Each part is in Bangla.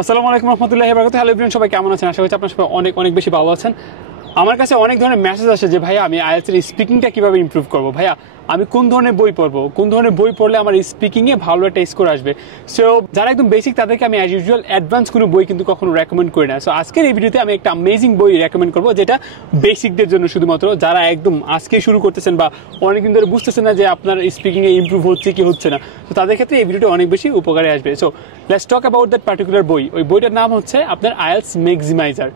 আসসালামু আলাইকুম রহমতুল্লাহি ওয়া বারাকাতুহু। হ্যালো এভরিওয়ান, সবাই কেমন আছেন? আশা করছি আপনারা সবাই অনেক অনেক বেশি ভালো আছেন। আমার কাছে অনেক ধরনের মেসেজ আসে যে ভাইয়া আমি আইএলটিএস এর স্পিকিংটা কীভাবে ইমপ্রুভ করবো, ভাইয়া আমি কোন ধরনের বই পড়বো, কোন ধরনের বই পড়লে আমার স্পিকিংয়ে ভালো একটা স্কোর আসবে। সো যারা একদম বেসিক তাদেরকে আমি অ্যাজ ইউজুয়াল অ্যাডভান্স কোনো বই কিন্তু কখনো রেকমেন্ড করি না। সো আজকের এই ভিডিওতে আমি একটা অ্যামেজিং বই রেকমেন্ড করবো যেটা বেসিকদের জন্য শুধুমাত্র, যারা একদম আজকে শুরু করতেছেন বা অনেকদিন ধরে বুঝতেছেন না যে আপনার স্পিকিংয়ে ইমপ্রুভ হচ্ছে কি হচ্ছে না, তো তাদের ক্ষেত্রে এই ভিডিওটা অনেক বেশি উপকারে আসবে। So let's talk about that particular বই। ওই বইটার নাম হচ্ছে আপনার আইএলটিএস ম্যাক্সিমাইজার,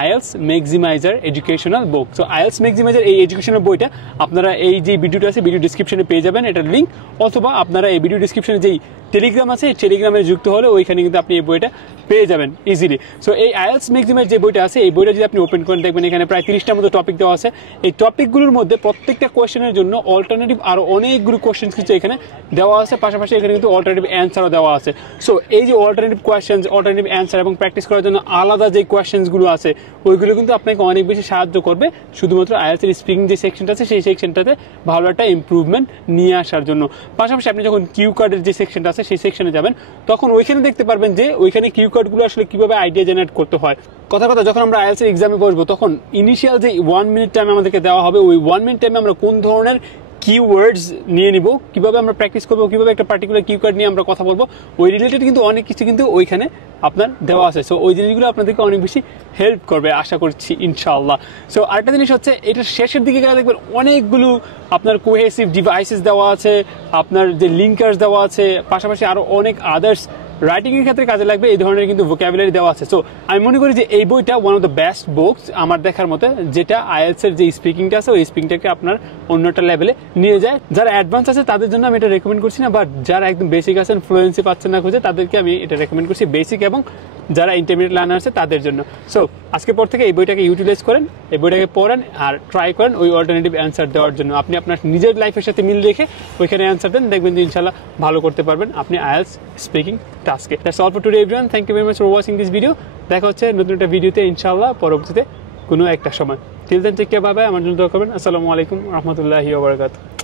আইএলটিএস ম্যাক্সিমাইজার এডুকেশনাল বুক। সো আইএলটিএস ম্যাক্সিমাইজার এই এডুকেশনাল বইটা আপনারা এই যে ভিডিওটা আছে ভিডিও ডিসক্রিপশনে পেয়ে যাবেন এটার লিঙ্ক, অথবা আপনারা এই ভিডিও ডিসক্রিপশনে যেই টেলিগ্রাম আছে এই টেলিগ্রামে যুক্ত হলে ওইখানে কিন্তু আপনি এই বইটা পেয়ে যাবেন ইজিলি। সো এই আইএলটিএস ম্যাক্সিমাইজার যে বইটা আছে এই বইটা যদি আপনি ওপেন করেন দেখবেন এখানে প্রায় 30টার মতো টপিক দেওয়া আছে। এই টপিকগুলোর মধ্যে প্রত্যেকটা কোয়েশ্চেনের জন্য অল্টারনেটিভ আরও অনেকগুলো কোয়েশ্চেন কিন্তু এখানে দেওয়া আছে, পাশাপাশি এখানে কিন্তু অল্টারনেটিভ অ্যান্সারও দেওয়া আছে। সো এই যে অল্টারনেটিভ কোয়েশ্চেন, অল্টারনেটিভ অ্যান্সার এবং প্র্যাকটিস করার জন্য আলাদা যে কোয়েশ্চেনগুলো আছে ওইগুলো কিন্তু আপনাকে অনেক বেশি সাহায্য করবে শুধুমাত্র আইএলটিএস এর স্পিকিং যে সেকশনটা আছে সেই সেকশনটাতে ভালো একটা ইমপ্রুভমেন্ট নিয়ে আসার জন্য। পাশাপাশি আপনি যখন কিউ কার্ডের যে সেকশনটা আছে সেই সেকশনে যাবেন তখন ওইখানে দেখতে পারবেন যে ওইখানে কিউ কার্ডগুলো আসলে কিভাবে আইডিয়া জেনারেট করতে হয়। কথা যখন আমরা আইএলটিএস এর এক্সামে বসবো তখন ইনিশিয়াল যে 1 মিনিট টাইম আমাদেরকে দেওয়া হবে ওই 1 মিনিট টাইমে আমরা কোন ধরনের কিওয়ার্ডস নিয়ে নিব, কিভাবে আমরা প্র্যাকটিস করবো, কিভাবে একটা পার্টিকুলার কিওয়ার্ড নিয়ে আমরা কথা বলবো, ওই রিলেটেড কিন্তু অনেক কিছু কিন্তু ওইখানে আপনার দেওয়া আছে। সো ওই জিনিসগুলো আপনাদেরকে অনেক বেশি হেল্প করবে আশা করছি ইনশাআল্লাহ। সো আরেকটা জিনিস হচ্ছে এটা শেষের দিকে গেলে দেখবেন অনেকগুলো আপনার কোহেসিভ ডিভাইসেস দেওয়া আছে, আপনার যে লিঙ্কার্স দেওয়া আছে, পাশাপাশি আরও অনেক আদার্স রাইটিং এর ক্ষেত্রে কাজে লাগবে এই ধরনের কিন্তু ভোকাবুলারি দেওয়া আছে। সো আমি মনে করি যে এই বইটা one of the best books আমার দেখার মতো, যেটা আইএলটিএস এর যে স্পিকিংটা আছে ওই স্পিকিংটাকে আপনার অন্য একটা লেভেলে নিয়ে যায়। যারা অ্যাডভান্স আছে তাদের জন্য আমি এটা রেকমেন্ড করছি না, বাট যারা একদম বেসিক আছেন, ফ্লুয়েন্সি পাচ্ছেন না খুঁজে, তাদেরকে আমি এটা রেকমেন্ড করছি বেসিক এবং যারা ইন্টারমিডিয়েট লার্নার আছে তাদের জন্য। সো আজকের পর থেকে এই বইটাকে ইউটিলাইজ করেন, এই বইটাকে পড়েন আর ট্রাই করেন ওই অল্টারনেটিভ অ্যান্সার দেওয়ার জন্য। আপনি আপনার নিজের লাইফের সাথে মিল রেখে ওইখানে অ্যান্সার দেন, দেখবেন যে ইনশাল্লাহ ভালো করতে পারবেন আপনি আইএলটিএস স্পিকিং টাস্কে। That's all for today everyone, thank you very much for watching this video. দেখা হচ্ছে নতুন একটা ভিডিওতে ইনশাল্লাহ পরবর্তীতে কোনো একটা সময়। Till then take care, bye bye. আমার জন্য দোয়া করবেন। আসসালামু আলাইকুম রহমতুল্লাহি ওয়া বারাকাতুহু।